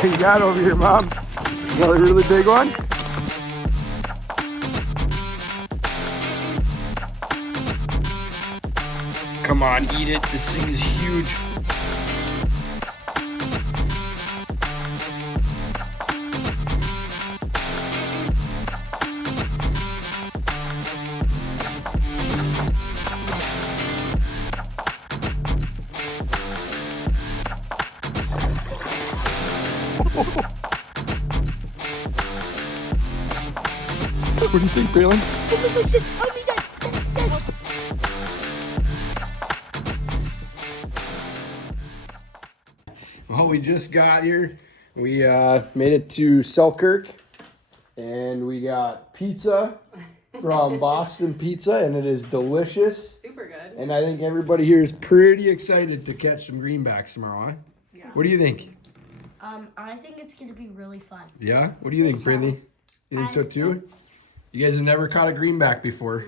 What you got over here, Mom? Another really big one? Come on, eat it. This thing is huge. What do you think, Braylon? Well, we just got here. We made it to Selkirk, and we got pizza from Boston Pizza, and it is delicious. Super good. And I think everybody here is pretty excited to catch some greenbacks tomorrow, huh? Yeah. What do you think? I think it's going to be really fun. Yeah? What do you think, Brittany? You think so too? You guys have never caught a greenback before.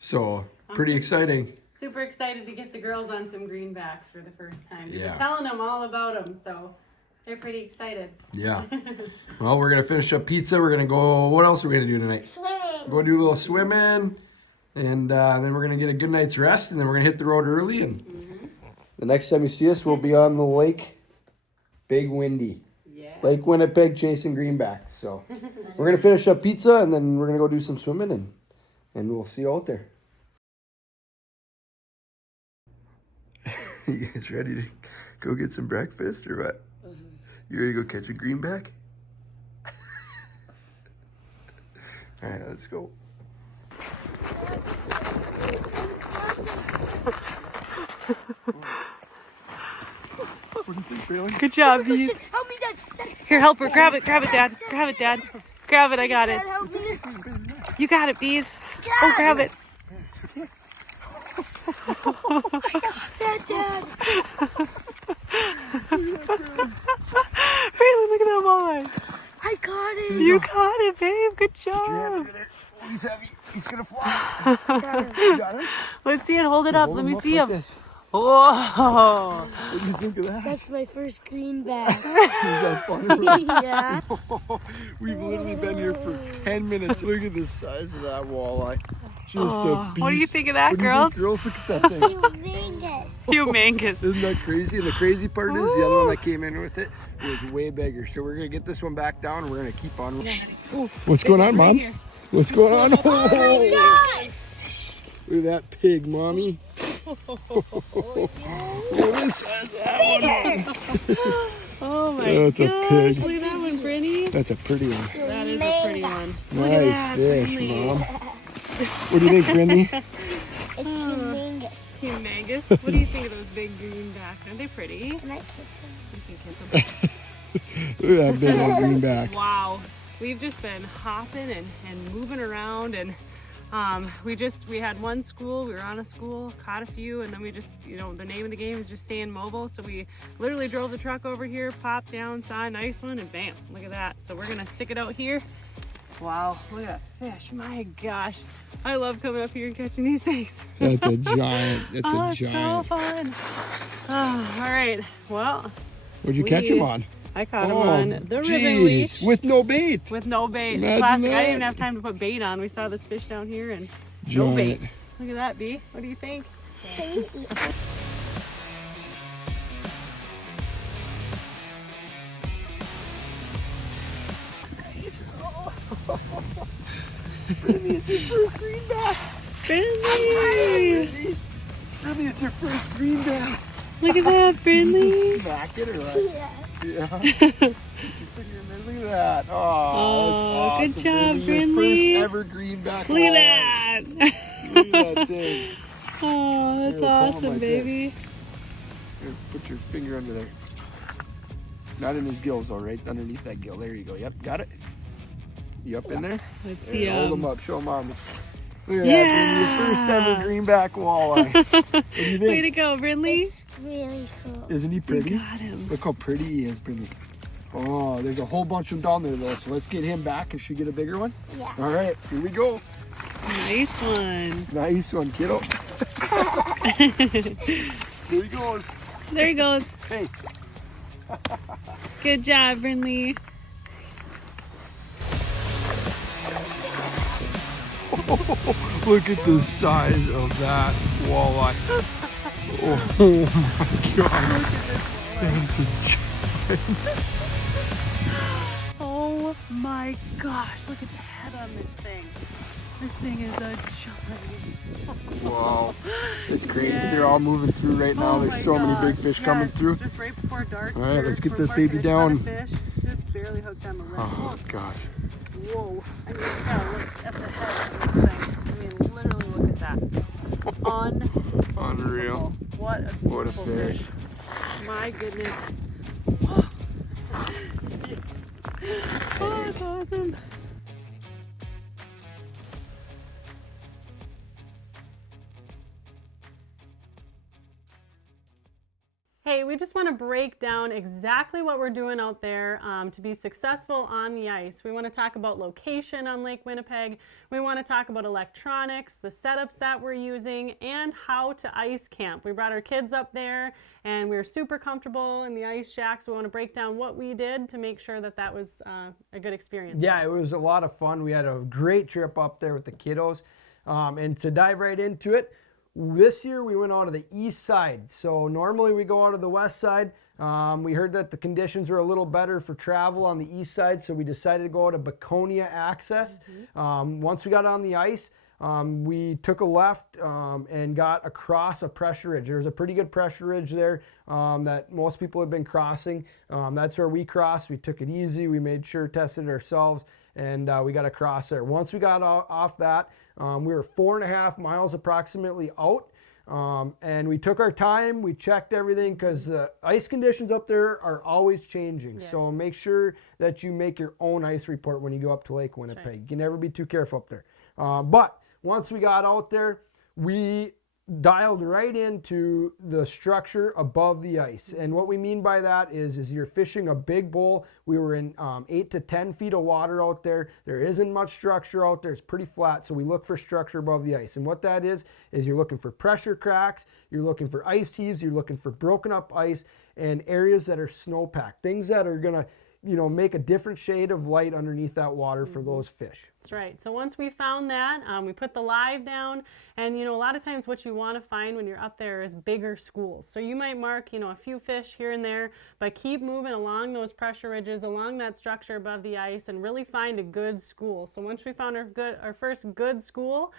So, pretty exciting. Super excited to get the girls on some greenbacks for the first time. We've Yeah. been telling them all about them, so they're pretty excited. Yeah. Well, we're going to finish up pizza. We're going to go, what else are we going to do tonight? Swimming. Go do a little swimming. And then we're going to get a good night's rest. And then we're going to hit the road early. And the next time you see us, we'll be on the lake. Big windy. Yeah. Lake Winnipeg chasing greenbacks. So we're going to finish up pizza. And then we're going to go do some swimming. And we'll see you out there. You guys ready to go get some breakfast or what? You ready to go catch a greenback? All right, let's go. What do you think, Braylon? Good job, Bees. Help me, Dad. Here, help her. Grab it, Dad. Grab it, Dad. Grab it, I got it. Help me. You got it, Bees. Oh, grab it. Dad. Braylon, look at that walleye. I got it. You caught it, babe. Good Your hand job. over there. Oh, he's heavy. He's gonna fly. You got him? Let's see it. Hold it up. Let me see like him. this. Whoa. What do you think of that? That's my first greenback. Is that funny? Yeah. We've literally been here for 10 minutes. Look at the size of that walleye. Just Oh, a beast. what do you think of that, What do you girls? think, girls? Look at that thing. Humongous. Isn't that crazy? And the crazy part is the other one that came in with it was way bigger. So we're going to get this one back down. We're going to keep on. What's going on, Mom? What's going on? Oh my gosh. Look at that pig, Mommy. Oh, this size of that one. Oh my That's a gosh. pig. Look at that one, Brittany. That's a pretty one. That is a pretty one. Nice fish, Brittany. Mom. What do you think, Brittany? It's humongous. Humongous. What do you think of those big greenbacks? Aren't they pretty? Can I kiss him? You can kiss them. Look at that big old greenback. Wow. We've just been hopping and moving around, and we had one school, we were on a school, caught a few, and then we just, the name of the game is just staying mobile. So we literally drove the truck over here, popped down, saw a nice one, and bam, look at that. So we're gonna stick it out here. Wow, look at that fish, my gosh. I love coming up here and catching these things. That's a giant. It's a It's giant. so fun. Oh, all right, well. What'd you catch him on? I caught him on the river leech. With no bait. With no bait. Imagine Classic. that. I didn't even have time to put bait on. We saw this fish down here and Giant. no bait. Look at that, B. What do you think? Can you eat? Brittany, it's your first greenback. Brindley! Brittany, it's your first greenback. Look at that, Brindley. Smack it or what? Yeah. Yeah. Put your finger in there. Look at that. Oh, Oh, that's good awesome, job, Brindley. Your Brindley. first ever greenback. Look at walleye. that. Look at that thing. Oh, that's Here, let's hold 'em awesome, like baby. Here, put your finger under there. Not in his gills though, right underneath that gill. There you go. Yep, got it. You up in there? Let's Here, see. hold him up. Show him on. Look at Yeah. that, Brindley. Your first ever greenback walleye. What do you Way think? to go, Brindley. It's really cool. Isn't he You pretty? got him. Look how pretty he is, Brindley. Oh, there's a whole bunch of them down there though, so let's get him back and should we get a bigger one? Yeah. All right, here we go. Nice one. Nice one, kiddo. Here he goes. There he goes. Hey. Good job, Brinley. Look at the size of that walleye. Oh my god. That's a giant. Oh my gosh, look at the head on this thing. This thing is a giant. Wow. It's crazy. Yes. They're all moving through right now. Oh There's my so many big gosh, fish coming yes. through. Just right before dark. All right, here. let's get We're that baby marking a ton down. of fish. Just barely hooked on the lip. Oh gosh. Whoa. I mean, you gotta look at the head of this thing. I mean, literally look at that. Unreal. What a What a beautiful fish. My goodness. Yes. Oh, that's awesome. Hey, we just want to break down exactly what we're doing out there to be successful on the ice. We want to talk about location on Lake Winnipeg. We want to talk about electronics, the setups that we're using, and how to ice camp. We brought our kids up there and we were super comfortable in the ice shack, so we want to break down what we did to make sure that that was a good experience. Yeah, it was a lot of fun. We had a great trip up there with the kiddos. And to dive right into it, this year we went out of the east side. So normally we go out of the west side. We heard that the conditions were a little better for travel on the east side, so we decided to go out of Baconia access. Once we got on the ice, we took a left and got across a pressure ridge. There was a pretty good pressure ridge there that most people have been crossing. That's where we crossed. We took it easy. We made sure, tested ourselves, and we got across there. Once we got off that, we were 4.5 miles approximately out, and we took our time. We checked everything because the ice conditions up there are always changing. Yes. So make sure that you make your own ice report when you go up to Lake Winnipeg. right. You can never be too careful up there. But once we got out there, we dialed right into the structure above the ice. And what we mean by that is you're fishing a big bowl. We were in 8 to 10 feet of water out there. There isn't much structure out there. It's pretty flat, so we look for structure above the ice. And what that is you're looking for pressure cracks, you're looking for ice heaves, you're looking for broken up ice, and areas that are snowpacked, things that are gonna make a different shade of light underneath that water for those fish. That's right. So once we found that, we put the live down, and a lot of times what you want to find when you're up there is bigger schools. So you might mark, a few fish here and there, but keep moving along those pressure ridges, along that structure above the ice, and really find a good school. So once we found our first good school,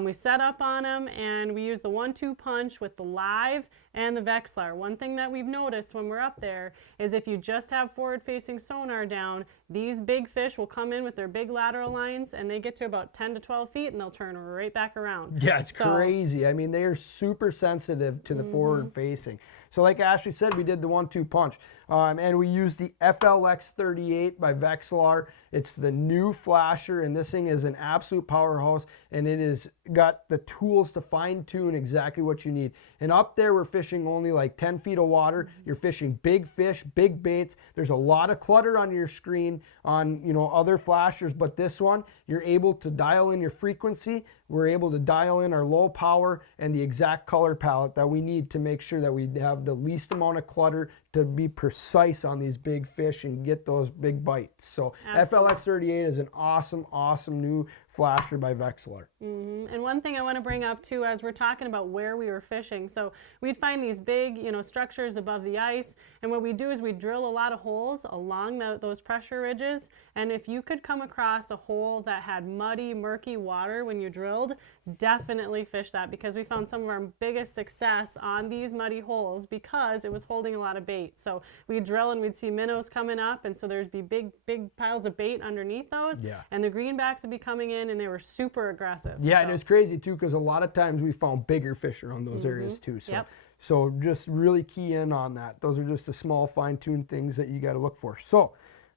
we set up on them, and we used the 1-2 punch with the live and the Vexilar. One thing that we've noticed when we're up there is if you just have forward-facing sonar down, these big fish will come in with their big lateral lines, and they get to about 10 to 12 feet, and they'll turn right back around. Yeah, it's crazy. I mean, they are super sensitive to the forward-facing. So like Ashley said, we did the 1-2 punch. And we used the FLX38 by Vexilar. It's the new flasher, and this thing is an absolute powerhouse, and it is got the tools to fine-tune exactly what you need. And up there, we're fishing only like 10 feet of water. You're fishing big fish, big baits. There's a lot of clutter on your screen on other flashers, but this one, you're able to dial in your frequency. We're able to dial in our low power and the exact color palette that we need to make sure that we have the least amount of clutter to be precise on these big fish and get those big bites. So Absolutely. FLX38 is an awesome, awesome new flasher by Vexilar. And one thing I want to bring up too, as we're talking about where we were fishing, so we'd find these big, structures above the ice, and what we do is we drill a lot of holes along those pressure ridges. And if you could come across a hole that had muddy, murky water when you drilled, definitely fish that, because we found some of our biggest success on these muddy holes because it was holding a lot of bait. So we'd drill and we'd see minnows coming up, and so there'd be big piles of bait underneath those. Yeah. And the greenbacks would be coming in, and they were super aggressive. Yeah, and it's crazy too, because a lot of times we found bigger fish around those areas too. So, Yep. so just really key in on that. Those are just the small fine-tuned things that you got to look for. So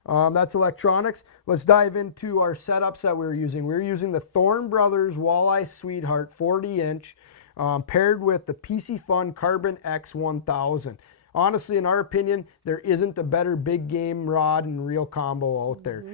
that's electronics. Let's dive into our setups that we were using. We were using the Thorne Brothers Walleye Sweetheart 40-inch paired with the PC Fun Carbon X 1000. Honestly, in our opinion, there isn't a better big game rod and reel combo out there.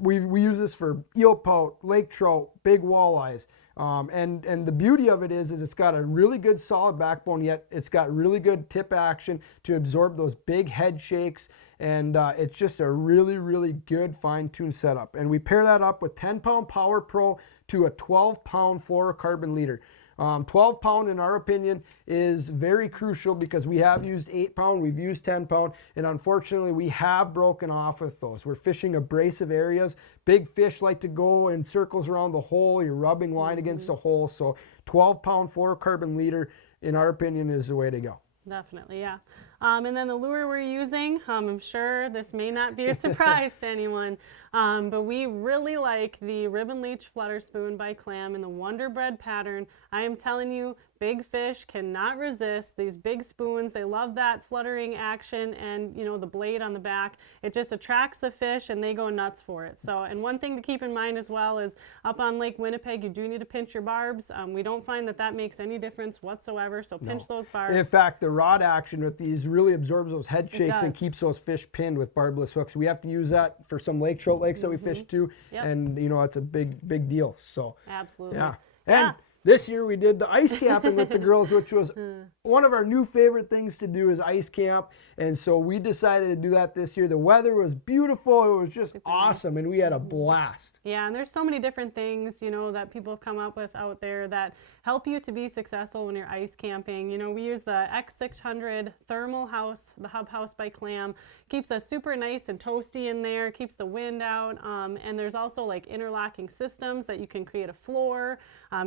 We use this for eel pout, lake trout, big walleyes. And the beauty of it is it's got a really good solid backbone, yet it's got really good tip action to absorb those big head shakes and it's just a really, really good fine-tuned setup. And we pair that up with 10-pound Power Pro to a 12-pound fluorocarbon leader. 12-pound, in our opinion, is very crucial because we have used 8-pound, we've used 10-pound, and unfortunately we have broken off with those. We're fishing abrasive areas. Big fish like to go in circles around the hole. You're rubbing line against the hole. So 12-pound fluorocarbon leader, in our opinion, is the way to go. Definitely, yeah. And then the lure we're using, I'm sure this may not be a surprise to anyone, but we really like the Ribbon Leech Flutter Spoon by Clam in the Wonder Bread pattern. I am telling you, big fish cannot resist these big spoons. They love that fluttering action and, you know, the blade on the back. It just attracts the fish and they go nuts for it. So, and one thing to keep in mind as well is up on Lake Winnipeg, you do need to pinch your barbs. We don't find that that makes any difference whatsoever, so pinch those barbs. In fact, the rod action with these really absorbs those head shakes and keeps those fish pinned with barbless hooks. We have to use that for some lake trout lakes that we fish too, and you know, it's a big deal. So absolutely, yeah. And this year we did the ice camping with the girls, which was one of our new favorite things to do is ice camp. And so we decided to do that this year. The weather was beautiful. It was just awesome, and we had a blast. Yeah, and there's so many different things, you know, that people have come up with out there that help you to be successful when you're ice camping. You know, we use the X600 thermal house, the hub house by Clam. Keeps us super nice and toasty in there, keeps the wind out, and there's also like interlocking systems that you can create a floor,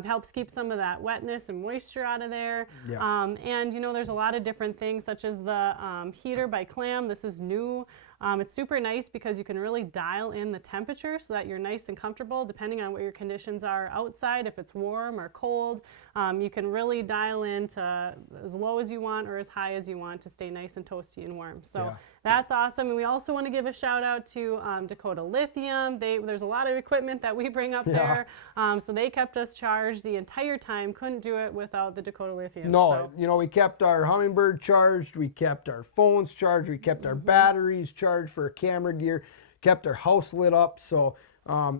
helps keep some of that wetness and moisture out of there. And you know, there's a lot of different things such as the heater by Clam. This is new. It's super nice because you can really dial in the temperature so that you're nice and comfortable depending on what your conditions are outside. If it's warm or cold, you can really dial in to as low as you want or as high as you want to stay nice and toasty and warm. So that's awesome. And we also want to give a shout out to Dakota Lithium. There's a lot of equipment that we bring up there. So they kept us charged the entire time. Couldn't do it without the Dakota Lithium. No, you know, we kept our Humminbird charged, we kept our phones charged, we kept our batteries charged for camera gear, kept our house lit up. So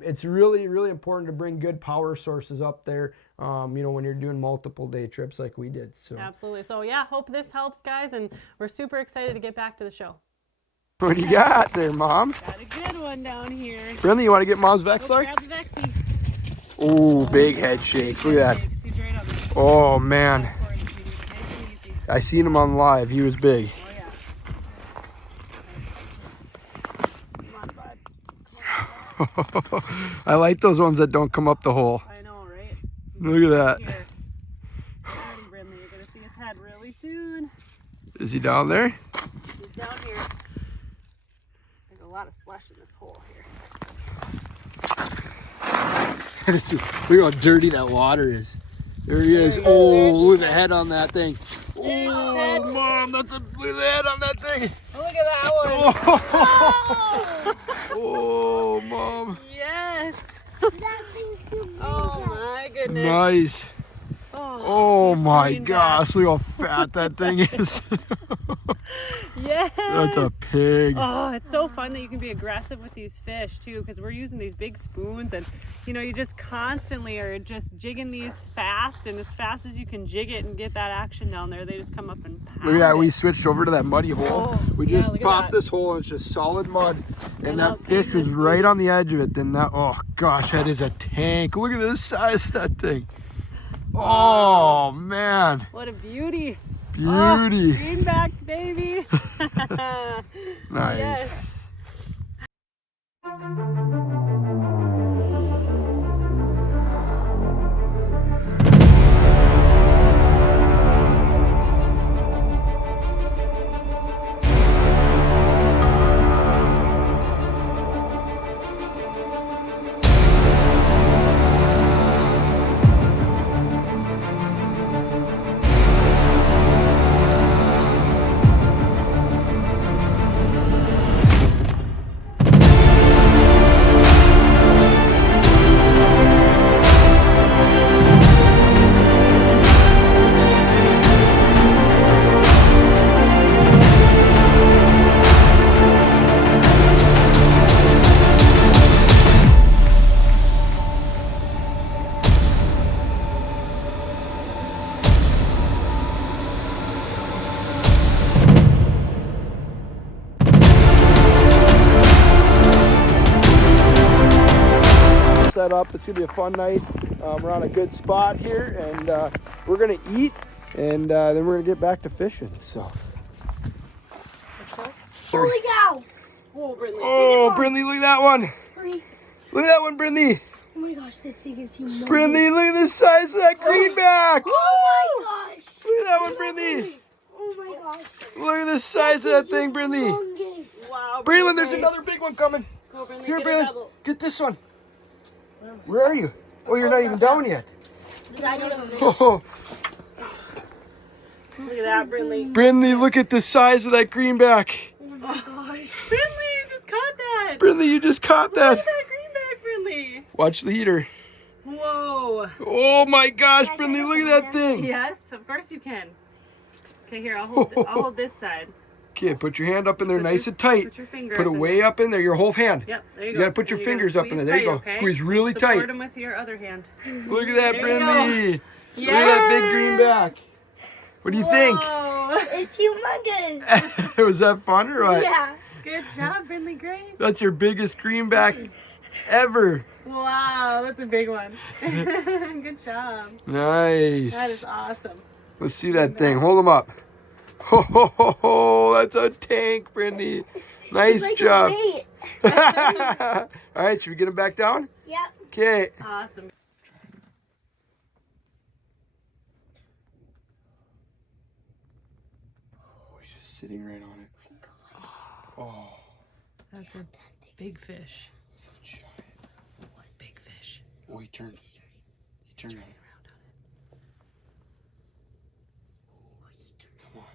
it's really, really important to bring good power sources up there, you know, when you're doing multiple day trips like we did. So absolutely. So yeah, hope this helps, guys, and we're super excited to get back to the show. What do you got there, Mom? Got a good one down here. Really? You want to get Mom's Vexlar? Grab the Vexy. Oh, big head shakes. Look at that. He's right up there. Oh, man. I seen him on live. He was big. Oh, yeah. Come on, bud. I like those ones that don't come up the hole. I know, right? Look at that. Here. Ready, Brindley. You're going to see his head really soon. Is he down there? He's down here. There's a lot of slush in this hole here. Look how dirty that water is. There he is. Oh, look at the head on that thing. Oh, Mom, look at the head on that thing. Look at that one. Oh, oh Mom. Yes. That thing's too big. Oh, my goodness. Nice. Oh my gosh, look how fat that thing is. Yes. That's a pig. Oh, it's so fun that you can be aggressive with these fish too, because we're using these big spoons, and you know, you just constantly are just jigging these fast, and as fast as you can jig it and get that action down there, they just come up and pound. Look at that, it. we switched over to that muddy hole. Oh, We yeah, just look at popped that. this hole and it's just solid mud. And that out fish came was this right on the edge of it. Then that, oh gosh, that is a tank. Look at the size of that thing. Oh man. What a beauty. Beauty. Oh, greenbacks, baby. Nice. Yes. set up. It's gonna be a fun night. We're on a good spot here, and we're gonna eat, and then we're gonna get back to fishing. So. Holy cow! Oh, Brindley. Oh, Brindley, look at that one. Hurry. Look at that one, Brindley. Oh my gosh, this thing is humongous. Brindley, look at the size of that greenback. Oh my gosh! Look at that one, Brindley. Oh my gosh! Look at the size of that thing, Brindley. Humongous. Wow. Braylon, there's another big one coming. Go, Brindley, Here, get a Braylon, double. get this one. Where are you? Oh, you're not even down yet. I don't know. Oh, Look at that, Brindley. Brindley, look at the size of that greenback. Oh my gosh. Brindley, you just caught that. Brindley, you just caught Look that. at that greenback, Brindley. Watch the heater. Whoa. Oh my gosh, Brindley, look at that thing. Yes, of course you can. Okay, here, I'll hold this side. Okay, put your hand up in there nice and tight. Put your finger Put it up in way there. up in there, your whole hand. Yep, there you You go. gotta put your And fingers up in there. squeeze There you go. tight, okay? Squeeze really Support tight. them with your other hand. Look at that, There you go. Brindley. Look at that big greenback. What do you Whoa. It's humongous. think? Was that fun or what? Yeah. Good job, Brindley Grace. That's your biggest greenback ever. Wow, that's a big one. Good job. Nice. That is awesome. Let's see that thing. Hold them up. Ho, ho, ho, ho. That's a tank, Brindley. Nice It's like job. a weight. All right, should we get him back down? Yep. Okay. Awesome. Oh, he's just sitting right on it. Oh, That's a big fish. so giant. Big fish. Oh, he turned. He turned on it. Come on.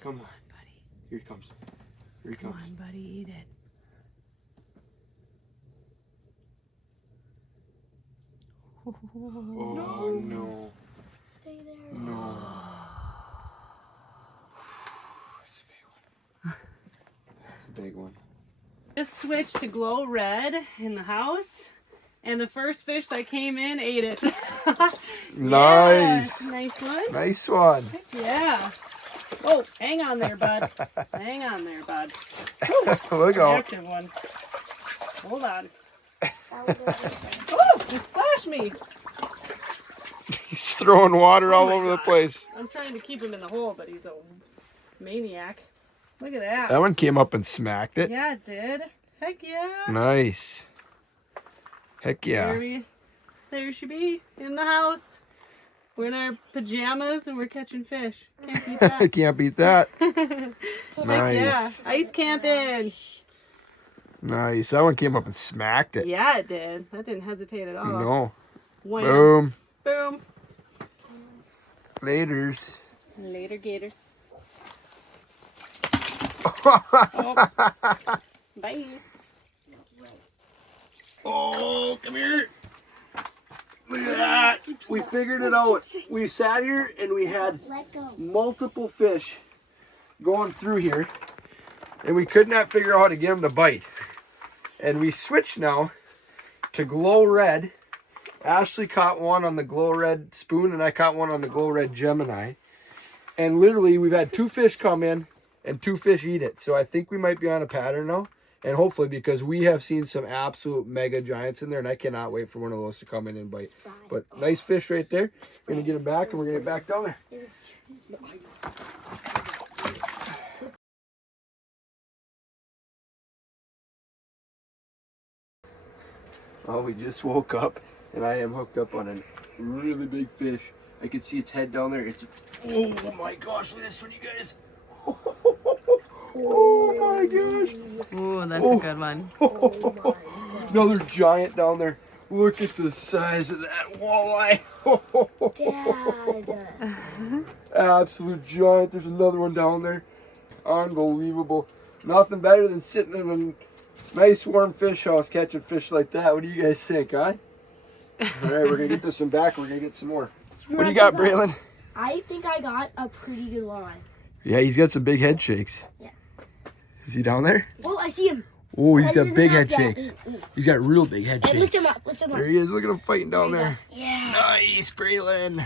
Come on. Buddy. Here he comes. Here he Come comes. on, buddy, eat it. Oh, no. Stay there. No. That's a big one. That's a big one. Just switched to glow red in the house, and the first fish that came in ate it. Nice. Yeah, nice one. Nice one. Yeah. Oh, hang on there, bud. Hang on there, bud. Look out. Active one. Hold on. Oh, you splashed me. He's throwing water all my over the gosh. place. I'm trying to keep him in the hole, but he's a maniac. Look at that. That one came up and smacked it. Yeah, it did. Heck yeah. Nice. Heck yeah. There she be in the house. We're in our pajamas and we're catching fish. Can't beat that. Can't beat that. Heck Nice. yeah. Ice camping. Nice. That one came up and smacked it. Yeah, it did. That didn't hesitate at all. No. Wham. Boom. Boom. Laters. Later, gator. Bye. Oh, come here. Look at that. We figured it out. We sat here and we had Let go. multiple fish going through here, and we could not figure out how to get them to bite. And we switched now to glow red. Ashley caught one on the glow red spoon, and I caught one on the glow red Gemini. And literally, we've had 2 fish come in and 2 fish eat it. So I think we might be on a pattern now. And hopefully, because we have seen some absolute mega giants in there, and I cannot wait for one of those to come in and bite. But nice fish right there. We're going to get them back, and we're going to get back down there. Oh, we just woke up, and I am hooked up on a really big fish. I can see its head down there. It's, oh my gosh, look at this one, you guys. Oh my gosh. Ooh, that's a good one. Another giant down there. Look at the size of that walleye. Dad. Absolute giant. There's another one down there. Unbelievable. Nothing better than sitting in a nice warm fish house catching fish like that. What do you guys think, huh? All right, we're going to get this one back. We're going to get some more. What do you got, Braylon? I think I got a pretty good one. Yeah, he's got some big head shakes. Yeah. Is he down there? Oh, I see him. Oh, he's Head got isn't big up head yet. shakes. He's got real big head Hey, lift shakes. him up. Lift him up. There he is. Look at him fighting down there. Yeah. Nice, Braylon.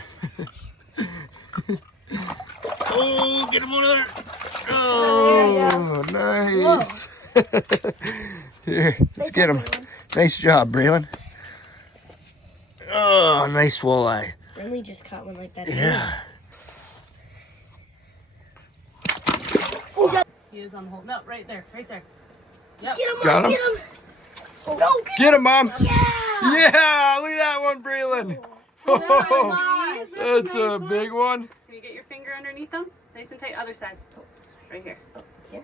Oh, get him over there. Oh, nice. Here, let's get him. Nice job, Braylon. Oh, nice walleye. Really just caught one like that. Yeah. He is on the hole. No, right there, right there. Yep. Get him, Got Mom, him? get him. Oh, no, Get him, Mom. Yeah. Yeah, look at that one, Braylon. Gosh. That's a big one. Can you get your finger underneath them? Nice and tight. Other side. Right here. Here?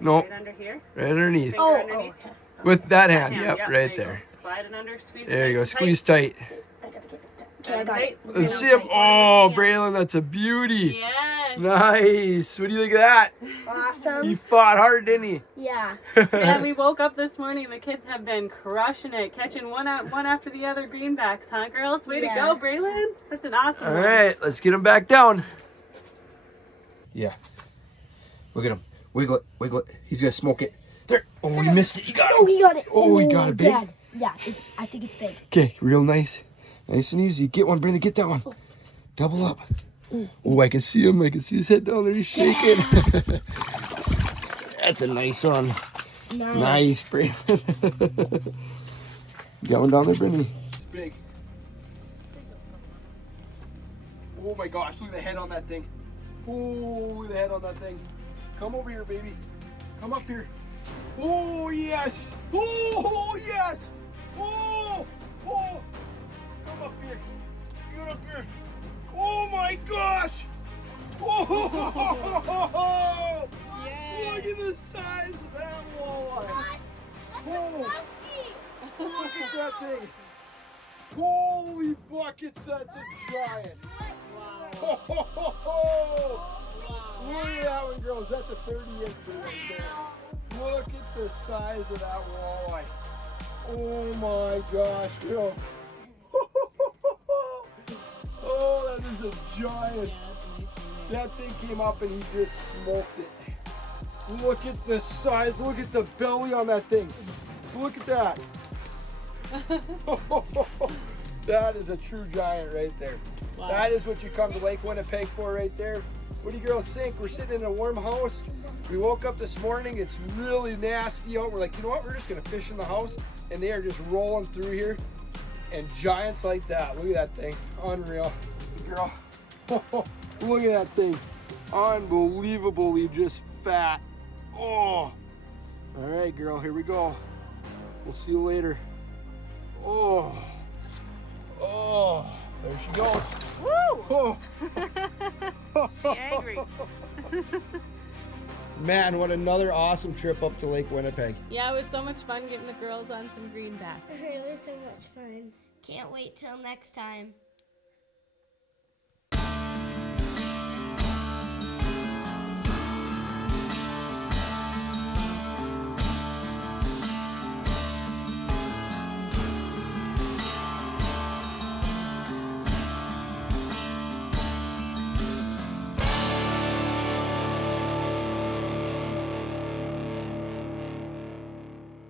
No, Right under here. right underneath. Finger Oh, underneath. okay. With that hand, Hand, yep, yep, right you there. go. Slide it under. Squeeze it. There you go, nice and squeeze tight. I gotta get it. Okay, I got it. Let's see if, oh, Braylon, that's a beauty. Yes. Nice. What do you think of that? He Awesome. fought hard, didn't he? Yeah. Yeah, we woke up this morning. The kids have been crushing it, catching one after the other greenbacks, huh, girls? Way to Yeah. go, Braylon. That's an awesome All one. right, let's get him back down. Yeah. Look at him. Wiggle it, wiggle it. He's gonna smoke it. There. Oh, he missed it. He got Oh, it. he got it. Oh, he got it big? Dad. Yeah, I think it's big. Okay, real nice. Nice and easy. Get one, Brandon. Get that one. Double up. Oh, I can see him. I can see his head down there. He's shaking. That's a nice one. Nice, Brandon. You got one down there, Brandon? It's big. Oh my gosh, look at the head on that thing. Oh, look at the head on that thing. Come over here, baby. Come up here. Oh, yes. Oh, yes. Oh, oh. Come up here. Get up here. Oh my gosh. Oh, look at the size of that walleye. Oh, look at that thing. Holy buckets, that's a giant. Wow. Look at that one, girls. That's a 30-incher right there. Look at the size of that walleye. Oh my gosh, girls. Oh, that is a giant. That thing came up and he just smoked it. Look at the size. Look at the belly on that thing. Look at that. That is a true giant right there. Wow. That is what you come to Lake Winnipeg for right there. What do you girls think? We're sitting in a warm house. We woke up this morning. It's really nasty out. We're like, you know what? We're just going to fish in the house. And they are just rolling through here. And giants like that. Look at that thing. Unreal. Girl. Look at that thing. Unbelievably just fat. Oh. All right, girl. Here we go. We'll see you later. Oh. Oh. There she goes. Woo! Oh. She angry. Man, what another awesome trip up to Lake Winnipeg. Yeah, it was so much fun getting the girls on some greenbacks. It was so much fun. Can't wait till next time.